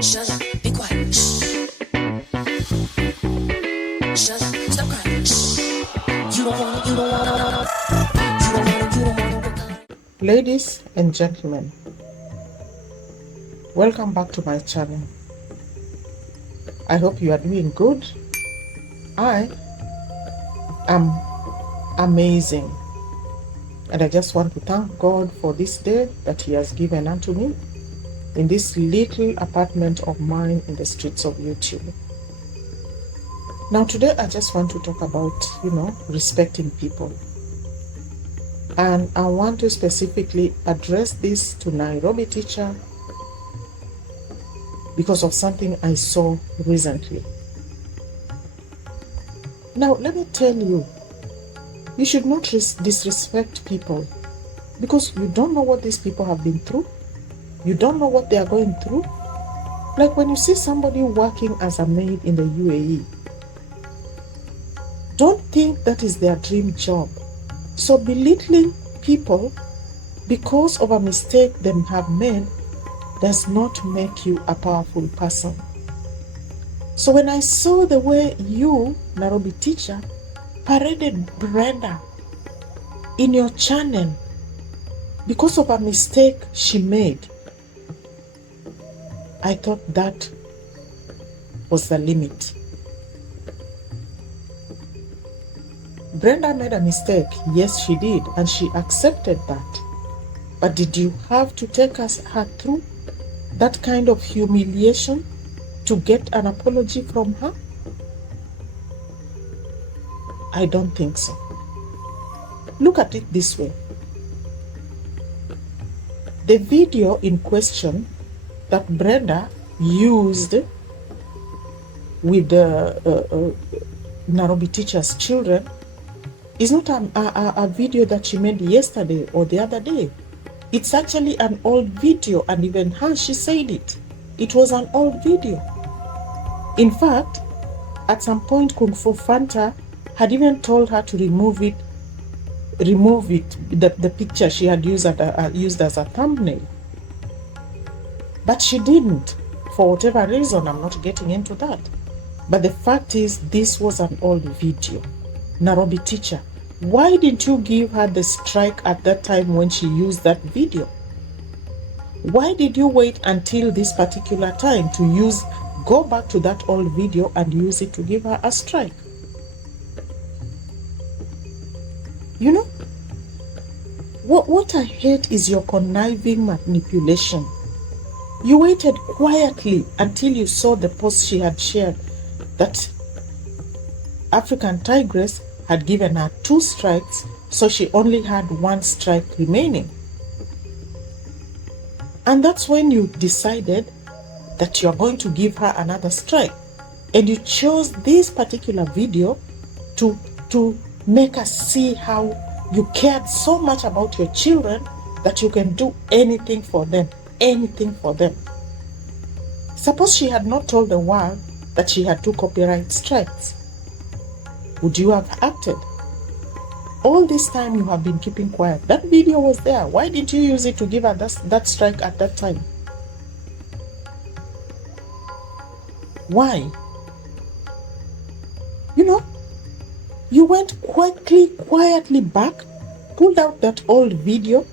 Shut up, be quiet. Shh. Shut up, stop crying. Shh. You don't wanna, you don't wanna, you don't wanna, you don't wanna. Ladies and gentlemen, welcome back to my channel. I hope you are doing good. I am amazing, and I just want to thank God for this day that He has given unto me in this little apartment of mine in the streets of YouTube. Now today I just want to talk about, respecting people. And I want to specifically address this to Nairobi teacher because of something I saw recently. Now let me tell you, you should not disrespect people because you don't know what these people have been through. You don't know what they are going through. Like when you see somebody working as a maid in the UAE, don't think that is their dream job. So belittling people because of a mistake they have made does not make you a powerful person. So when I saw the way you, Nairobi teacher, paraded Brenda in your channel because of a mistake she made, I thought that was the limit. Brenda made a mistake, yes she did, and she accepted that. But did you have to take her through that kind of humiliation to get an apology from her? I don't think so. Look at it this way. The video in question that Brenda used with the Nairobi teacher's children is not a video that she made yesterday or the other day. It's actually an old video, and even her, she said it. It was an old video. In fact, at some point, Kung Fu Fanta had even told her to remove it, the picture she had used as a thumbnail. But she didn't, for whatever reason. I'm not getting into that. But the fact is, this was an old video. Nairobi teacher, why didn't you give her the strike at that time when she used that video? Why did you wait until this particular time to go back to that old video and use it to give her a strike? You know, what I hate is your conniving manipulation. You waited quietly until you saw the post she had shared that African Tigress had given her 2 strikes, so she only had 1 strike remaining. And that's when you decided that you're going to give her another strike. And you chose this particular video to make us see how you cared so much about your children that you can do anything for them. Anything for them. Suppose she had not told the world that she had 2 copyright strikes. Would you have acted? All this time you have been keeping quiet. That video was there. Why didn't you use it to give her that strike at that time? Why? You went quietly back, pulled out that old video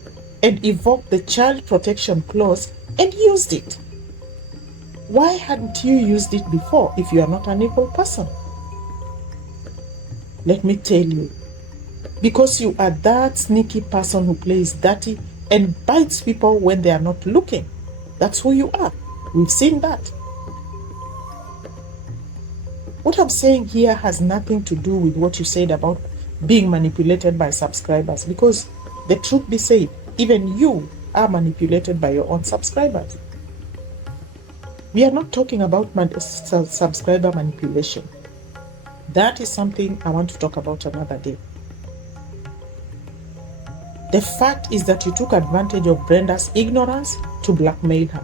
and evoked the child protection clause and used it. Why hadn't you used it before if you are not an evil person? Let me tell you, because you are that sneaky person who plays dirty and bites people when they are not looking. That's who you are. We've seen that. What I'm saying here has nothing to do with what you said about being manipulated by subscribers, because the truth be said, even you are manipulated by your own subscribers. We are not talking about subscriber manipulation. That is something I want to talk about another day. The fact is that you took advantage of Brenda's ignorance to blackmail her.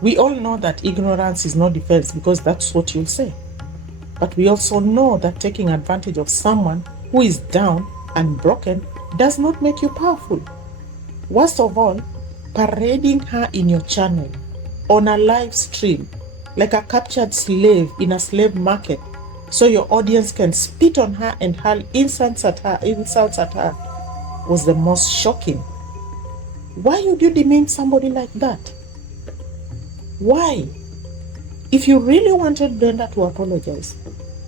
We all know that ignorance is no defense, because that's what you'll say. But we also know that taking advantage of someone who is down and broken does not make you powerful. Worst of all, parading her in your channel on a live stream, like a captured slave in a slave market, so your audience can spit on her and hurl insults at her, was the most shocking. Why would you demean somebody like that? Why? If you really wanted Brenda to apologize,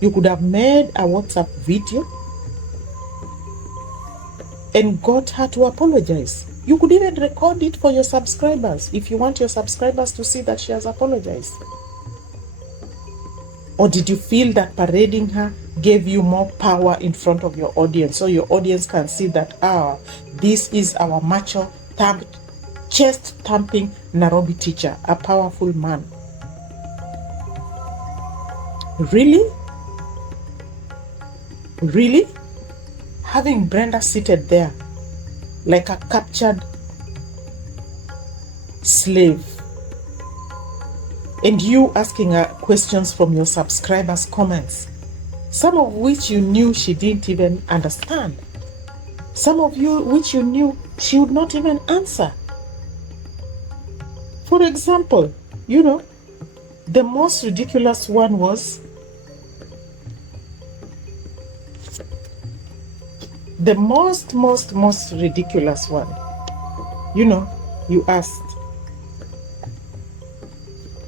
you could have made a WhatsApp video and got her to apologize. You could even record it for your subscribers if you want your subscribers to see that she has apologized. Or did you feel that parading her gave you more power in front of your audience, so your audience can see that, this is our macho, chest-thumping Nairobi teacher, a powerful man? Really? Really? Having Brenda seated there like a captured slave, and you asking her questions from your subscribers' comments, some of which you knew she didn't even understand, some of you which you knew she would not even answer. For example, the most ridiculous one was, the most ridiculous one, you asked,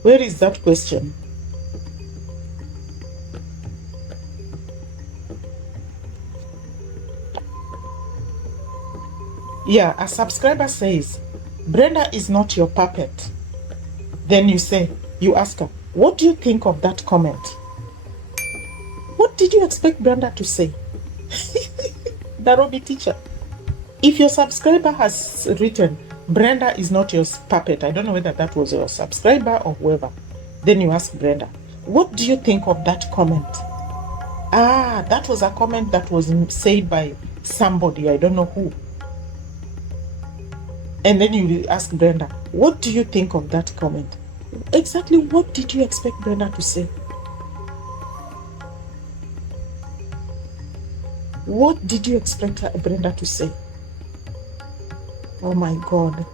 where is that question? Yeah, a subscriber says, Brenda is not your puppet. Then you ask her, what do you think of that comment? What did you expect Brenda to say? Nairobi teacher. If your subscriber has written, Brenda is not your puppet, I don't know whether that was your subscriber or whoever, then you ask Brenda, what do you think of that comment? That was a comment that was said by somebody, I don't know who. And then you ask Brenda, what do you think of that comment? Exactly what did you expect Brenda to say? What did you expect Brenda to say? Oh my God.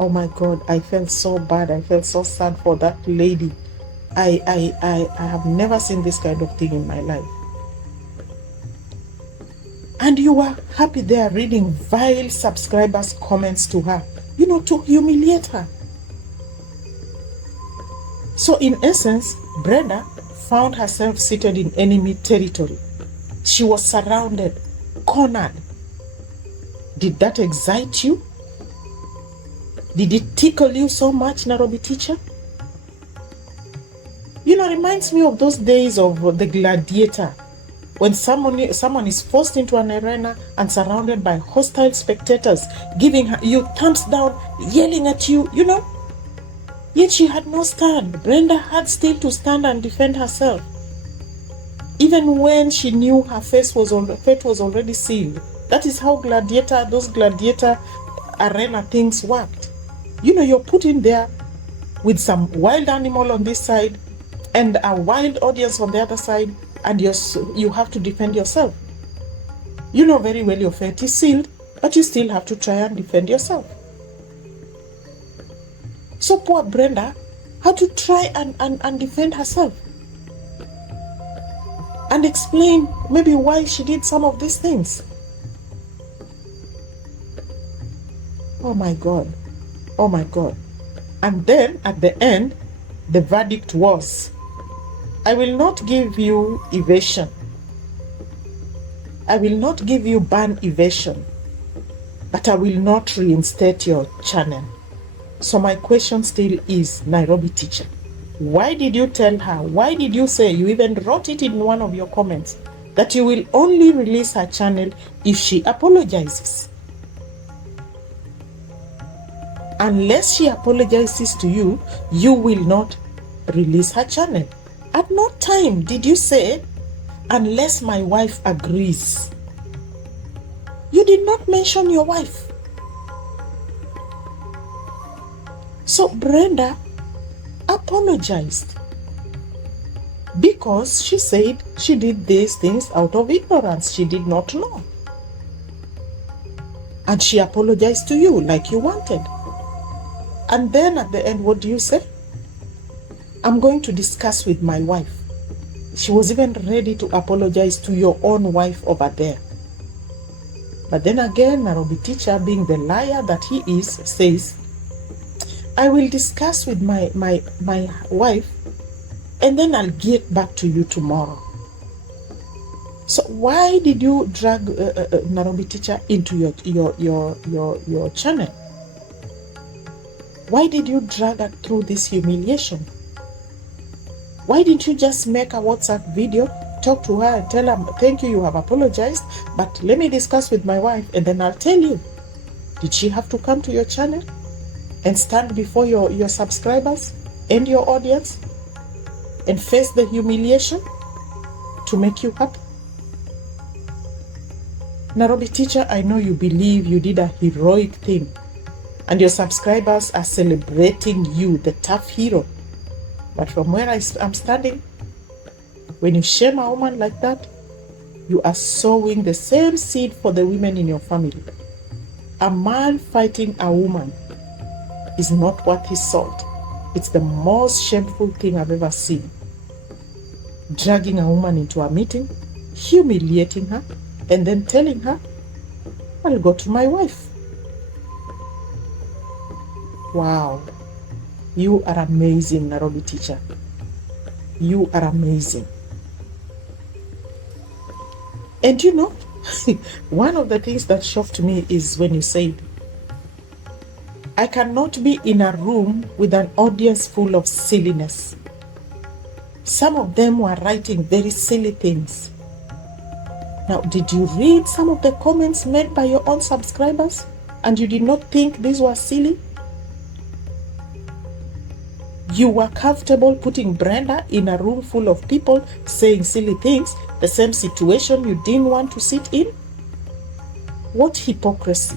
Oh my God. I felt so bad. I felt so sad for that lady. I have never seen this kind of thing in my life. And you were happy there reading vile subscribers' comments to her, to humiliate her. So in essence, Brenda found herself seated in enemy territory. She was surrounded, cornered. Did that excite you? Did it tickle you so much, Nairobi teacher? Reminds me of those days of the gladiator, when someone is forced into an arena and surrounded by hostile spectators, giving you thumbs down, yelling at you, Yet she had no stand. Brenda had still to stand and defend herself. Even when she knew her fate was already sealed. That is how those gladiator arena things worked. You're put in there with some wild animal on this side and a wild audience on the other side, and you have to defend yourself. You know very well your fate is sealed, but you still have to try and defend yourself. So poor Brenda had to try and defend herself and explain maybe why she did some of these things. Oh my God. Oh my God. And then at the end, the verdict was, I will not give you evasion. I will not give you ban evasion, but I will not reinstate your channel. So my question still is, Nairobi teacher, why did you tell her, why did you say, you even wrote it in one of your comments, that you will only release her channel if she apologizes? Unless she apologizes to you, you will not release her channel. At no time did you say, unless my wife agrees. You did not mention your wife. So Brenda apologized because she said she did these things out of ignorance. She did not know. And she apologized to you like you wanted. And then at the end, what do you say? I'm going to discuss with my wife. She was even ready to apologize to your own wife over there. But then again, Nairobi teacher, being the liar that he is, says, I will discuss with my wife and then I'll get back to you tomorrow. So why did you drag Nairobi teacher into your channel? Why did you drag her through this humiliation? Why didn't you just make a WhatsApp video, talk to her and tell her, thank you, you have apologized, but let me discuss with my wife and then I'll tell you. Did she have to come to your channel and stand before your subscribers and your audience and face the humiliation to make you happy? Nairobi teacher, I know you believe you did a heroic thing and your subscribers are celebrating you, the tough hero. But from where I'm standing, when you shame a woman like that, you are sowing the same seed for the women in your family. A man fighting a woman is not worth his salt. It's the most shameful thing I've ever seen. Dragging a woman into a meeting, humiliating her, and then telling her, I'll go to my wife. Wow. You are amazing, Nairobi teacher. You are amazing. And you know, one of the things that shocked me is when you said, I cannot be in a room with an audience full of silliness. Some of them were writing very silly things. Now, did you read some of the comments made by your own subscribers and you did not think these were silly? You were comfortable putting Brenda in a room full of people saying silly things, the same situation you didn't want to sit in? What hypocrisy!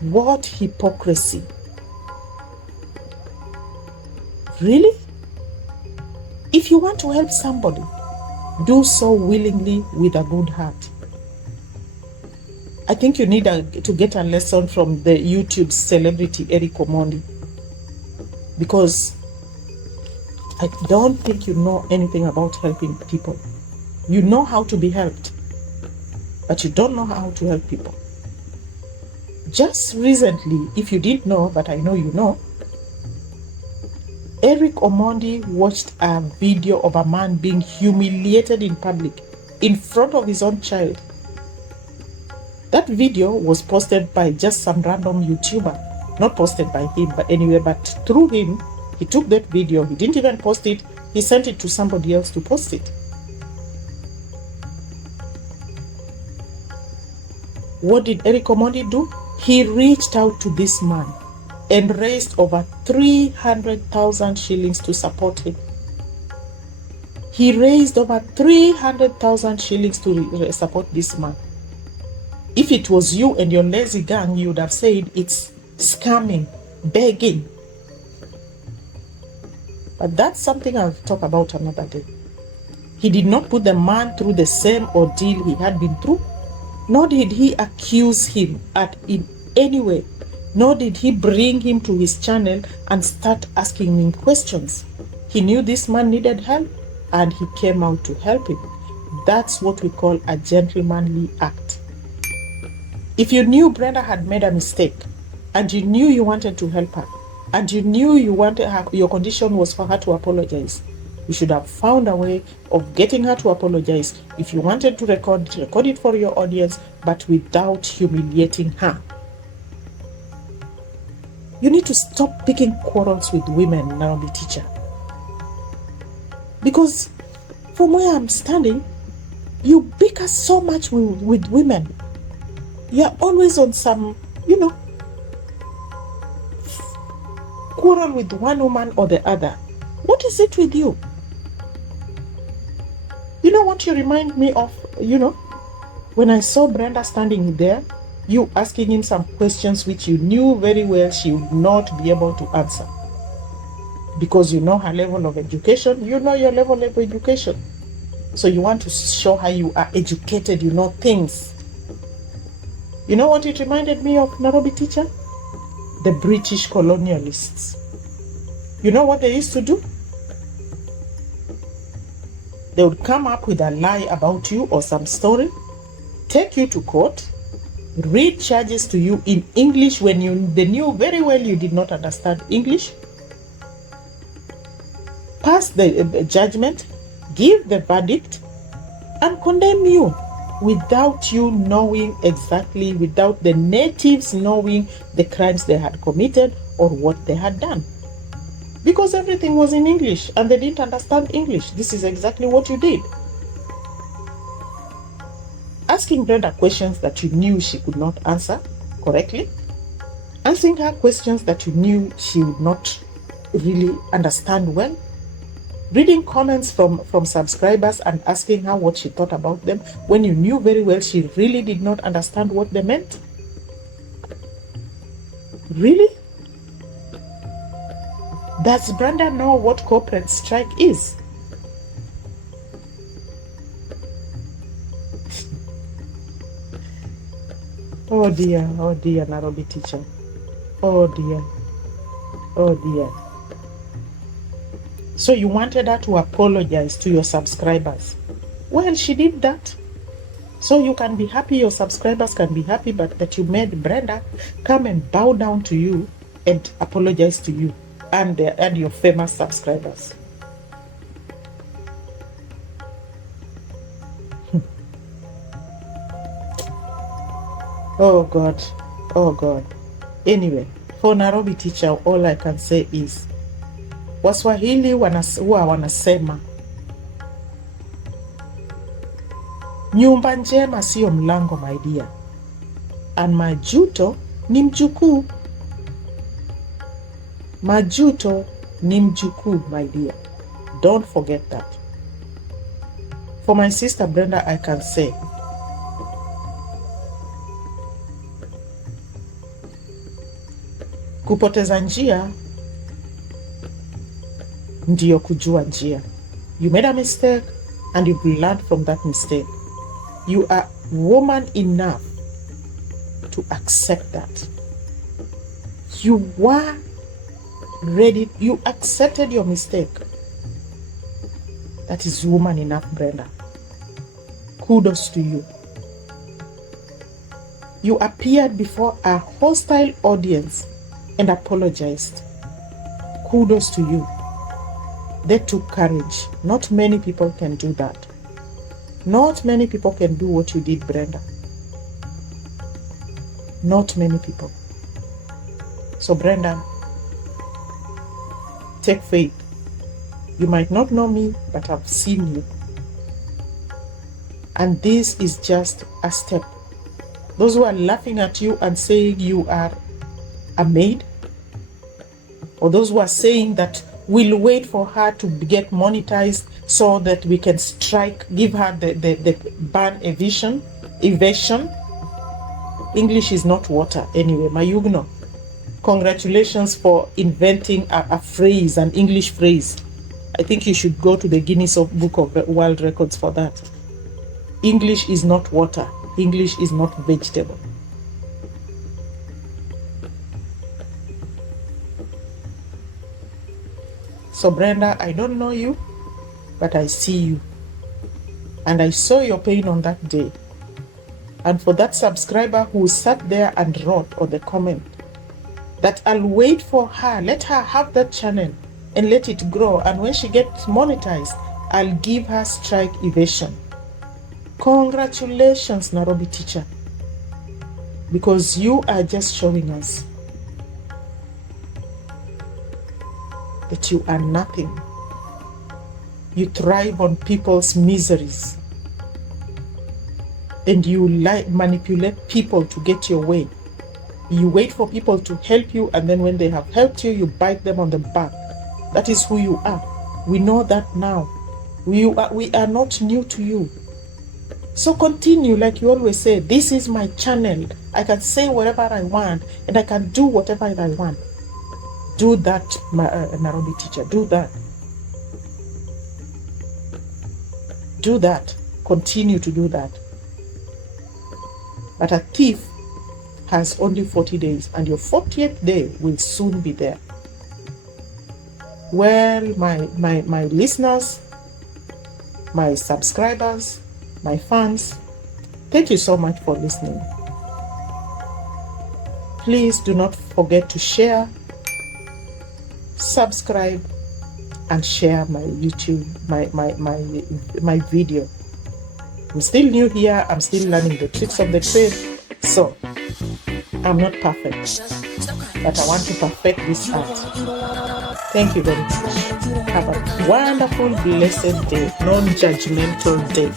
What hypocrisy! Really? If you want to help somebody, do so willingly with a good heart. I think you need to get a lesson from the YouTube celebrity Eric Omondi, because I don't think you know anything about helping people. You know how to be helped, but you don't know how to help people. Just recently, if you didn't know, but I know you know, Eric Omondi watched a video of a man being humiliated in public in front of his own child. That video was posted by just some random YouTuber. Not posted by him, but anyway, but through him, he took that video. He didn't even post it. He sent it to somebody else to post it. What did Eric Omondi do? He reached out to this man and raised over 300,000 shillings to support him. He raised over 300,000 shillings to support this man. If it was you and your lazy gang, you would have said it's scamming, begging. But that's something I'll talk about another day. He did not put the man through the same ordeal he had been through, nor did he accuse him in any way, nor did he bring him to his channel and start asking him questions. He knew this man needed help and he came out to help him. That's what we call a gentlemanly act. If you knew Brenda had made a mistake and you knew you wanted to help her and you knew you wanted her, your condition was for her to apologize, you should have found a way of getting her to apologize. If you wanted to record it for your audience, but without humiliating her. You need to stop picking quarrels with women, Nairobi teacher. Because from where I'm standing, you bicker so much with women. You're always on some, quarrel with one woman or the other. What is it with you? You know what you remind me of, when I saw Brenda standing there, you asking him some questions which you knew very well she would not be able to answer. Because you know her level of education, you know your level of education. So you want to show her you are educated, you know things. You know what it reminded me of, Nairobi teacher? The British colonialists. You know what they used to do? They would come up with a lie about you or some story, take you to court, read charges to you in English when they knew very well you did not understand English, pass the judgment, give the verdict, and condemn you without you knowing exactly, without the natives knowing the crimes they had committed or what they had done. Because everything was in English and they didn't understand English. This is exactly what you did. Asking Brenda questions that you knew she could not answer correctly. Answering her questions that you knew she would not really understand well. Reading comments from subscribers and asking her what she thought about them when you knew very well she really did not understand what they meant. Really? Does Brenda know what corporate strike is? Oh dear, Nairobi teacher. Oh dear. Oh dear. So you wanted her to apologize to your subscribers. Well, she did that. So you can be happy, your subscribers can be happy, but that you made Brenda come and bow down to you and apologize to you and your famous subscribers. Oh God, oh God. Anyway, for Nairobi teacher, all I can say is Waswahili huwa wanasema nyumba njema sio mlango, my dear, and majuto ni mjukuu. Majuto ni mjukuu, my dear. Don't forget that. For my sister Brenda, I can say kupoteza njia ndiyo kujua njia. You made a mistake and you've learned from that mistake. You are woman enough to accept that. You were ready, you accepted your mistake. That is woman enough, Brenda. Kudos to you. You appeared before a hostile audience and apologized. Kudos to you. They took courage. Not many people can do that. Not many people can do what you did, Brenda. Not many people. So Brenda, take faith. You might not know me, but I've seen you. And this is just a step. Those who are laughing at you and saying you are a maid, or those who are saying that we'll wait for her to get monetized so that we can strike, give her the ban evasion. English is not water anyway, Mayugno. Congratulations for inventing a phrase, an English phrase. I think you should go to the Guinness Book of World Records for that. English is not water. English is not vegetable. So Brenda, I don't know you, but I see you. And I saw your pain on that day. And for that subscriber who sat there and wrote on the comment that I'll wait for her, let her have that channel and let it grow. And when she gets monetized, I'll give her strike evasion. Congratulations, Nairobi teacher. Because you are just showing us that you are nothing. You thrive on people's miseries. And you manipulate people to get your way. You wait for people to help you, and then when they have helped you, you bite them on the back. That is who you are. We know that now. We are not new to you. So continue, like you always say, this is my channel. I can say whatever I want, and I can do whatever I want. Do that, Nairobi teacher. Do that. Do that. Continue to do that. But a thief has only 40 days, and your 40th day will soon be there. Well, my listeners, my subscribers, my fans, thank you so much for listening. Please do not forget to share, subscribe, and share my YouTube, my video. I'm still new here. I'm still learning the tricks of the trade. So I'm not perfect, but I want to perfect this art. Thank you very much. Have a wonderful, blessed day, non-judgmental day.